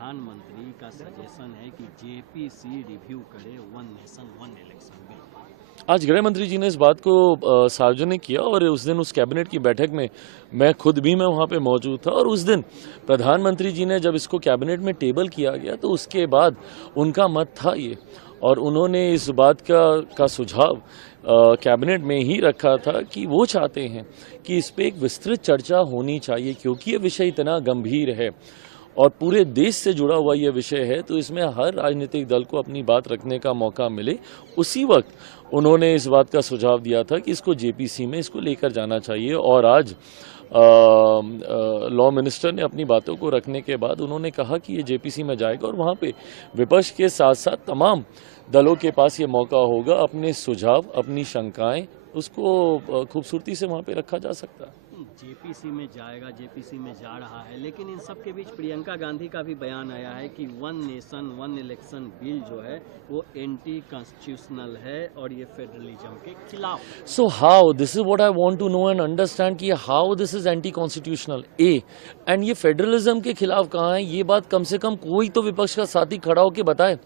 प्रधानमंत्री का सजेशन है कि जेपीसी रिव्यू करे one nation one election bill. आज गृह मंत्री जी ने इस बात को सार्वजनिक किया और उस दिन उस कैबिनेट की बैठक में मैं खुद भी वहाँ पे मौजूद था और उस दिन प्रधानमंत्री जी ने जब इसको कैबिनेट में टेबल किया गया तो उसके बाद उनका मत था ये और उन्होंने इस बात का सुझाव कैबिनेट में ही रखा था कि वो चाहते हैं कि इस पे एक विस्तृत चर्चा होनी चाहिए क्योंकि ये विषय इतना गंभीर है और पूरे देश से जुड़ा हुआ ये विषय है तो इसमें हर राजनीतिक दल को अपनी बात रखने का मौका मिले। उसी वक्त उन्होंने इस बात का सुझाव दिया था कि इसको जेपीसी में इसको लेकर जाना चाहिए और आज लॉ मिनिस्टर ने अपनी बातों को रखने के बाद उन्होंने कहा कि ये जेपीसी में जाएगा और वहाँ पे विपक्ष के साथ साथ तमाम दलों के पास ये मौका होगा अपने सुझाव अपनी शंकाएं उसको खूबसूरती से वहाँ पे रखा जा सकता है। जेपीसी में जाएगा, जेपीसी में जा रहा है, लेकिन इन सब के बीच प्रियंका गांधी का भी बयान आया है कि one nation one election bill जो है वो एंटी कॉन्स्टिट्यूशनल है और ये फेडरलिज्म के खिलाफ। So how this is what I want to know and understand कि how this is anti constitutional and ये फेडरलिज्म के खिलाफ कहाँ है। ये बात कम से कम कोई तो विपक्ष का साथी खड़ा होकर बताए।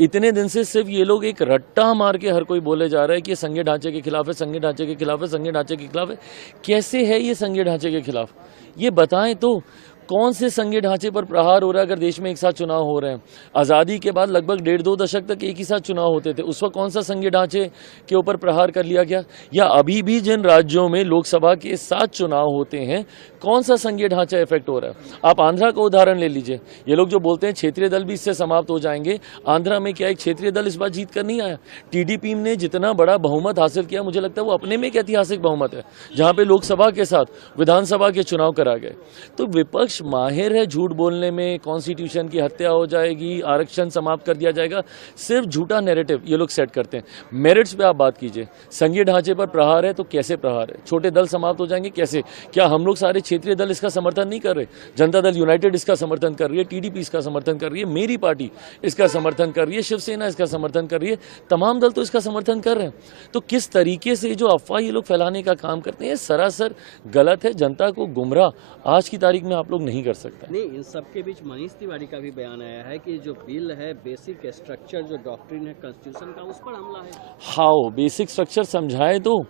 इतने दिन से सिर्फ ये लोग एक रट्टा मार के हर कोई बोले जा रहा है कि ये संघीय ढांचे के खिलाफ है, संघीय ढांचे के खिलाफ है, संघीय ढांचे के खिलाफ है। कैसे है ये संघीय ढांचे के खिलाफ? ये बताएं तो कौन से संघीय ढांचे पर प्रहार हो रहा है? अगर देश में एक साथ चुनाव हो रहे हैं, आज़ादी के बाद लगभग 1.5-2 दशक तक एक ही साथ चुनाव होते थे, उस वक्त कौन सा संघीय ढांचे के ऊपर प्रहार कर लिया गया? या अभी भी जिन राज्यों में लोकसभा के साथ चुनाव होते हैं कौन सा संघीय ढांचा इफेक्ट हो रहा है? आप आंध्रा का उदाहरण ले लीजिए। ये लोग जो बोलते हैं क्षेत्रीय दल भी इससे समाप्त हो जाएंगे, आंध्रा में क्या एक क्षेत्रीय दल इस बार जीत कर नहीं आया? टीडीपी ने जितना बड़ा बहुमत हासिल किया मुझे लगता है वो अपने में एक ऐतिहासिक बहुमत है जहां पे लोकसभा के साथ विधानसभा के चुनाव करा गए। तो विपक्ष माहिर है झूठ बोलने में, कॉन्स्टिट्यूशन की हत्या हो जाएगी, आरक्षण समाप्त कर दिया जाएगा, सिर्फ झूठा नैरेटिव ये लोग सेट करते हैं। मेरिट्स पे आप बात कीजिए, संघीय ढांचे पर प्रहार है तो कैसे प्रहार है? छोटे दल समाप्त हो जाएंगे कैसे? क्या हम लोग सारे क्षेत्रीय दल इसका समर्थन नहीं कर रहे? जनता दल यूनाइटेड इसका समर्थन कर रही है, टीडीपी इसका समर्थन कर रही है, मेरी पार्टी इसका समर्थन कर रही है, शिवसेना इसका समर्थन कर रही है, तमाम दल तो इसका समर्थन कर रहे हैं। तो किस तरीके से जो अफवाह ये लोग फैलाने का काम करते हैं सरासर गलत है। जनता को गुमराह आज की तारीख में आप लोग नहीं कर सकते। नहीं, इन सबके बीच मनीष तिवारी का भी बयान आया है कि जो बिल है बेसिक स्ट्रक्चर जो डॉक्ट्रिन है कॉन्स्टिट्यूशन का उस पर हमला है। हाउ बेसिक स्ट्रक्चर समझाए तो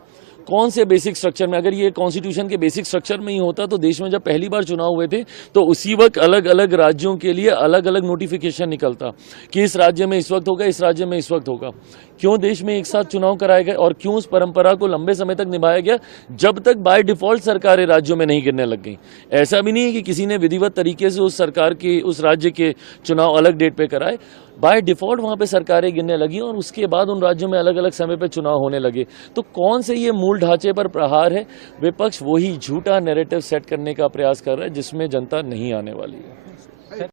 कौन से बेसिक स्ट्रक्चर में? अगर ये कॉन्स्टिट्यूशन के बेसिक स्ट्रक्चर में ही होता तो देश में जब पहली बार चुनाव हुए थे तो उसी वक्त अलग अलग राज्यों के लिए अलग अलग नोटिफिकेशन निकलता कि इस राज्य में इस वक्त होगा, इस राज्य में इस वक्त होगा। क्यों देश में एक साथ चुनाव कराए गए और क्यों उस परंपरा को लंबे समय तक निभाया गया जब तक बाय डिफॉल्ट सरकारें राज्यों में नहीं गिरने लग गई? ऐसा भी नहीं है कि किसी ने विधिवत तरीके से उस सरकार के उस राज्य के चुनाव अलग डेट पे कराए। बाय डिफॉल्ट वहां पे सरकारें गिरने लगी और उसके बाद उन राज्यों में अलग अलग समय पे चुनाव होने लगे। तो कौन से ये मूल ढांचे पर प्रहार है? विपक्ष वही झूठा नैरेटिव सेट करने का प्रयास कर रहा है जिसमें जनता नहीं आने वाली है।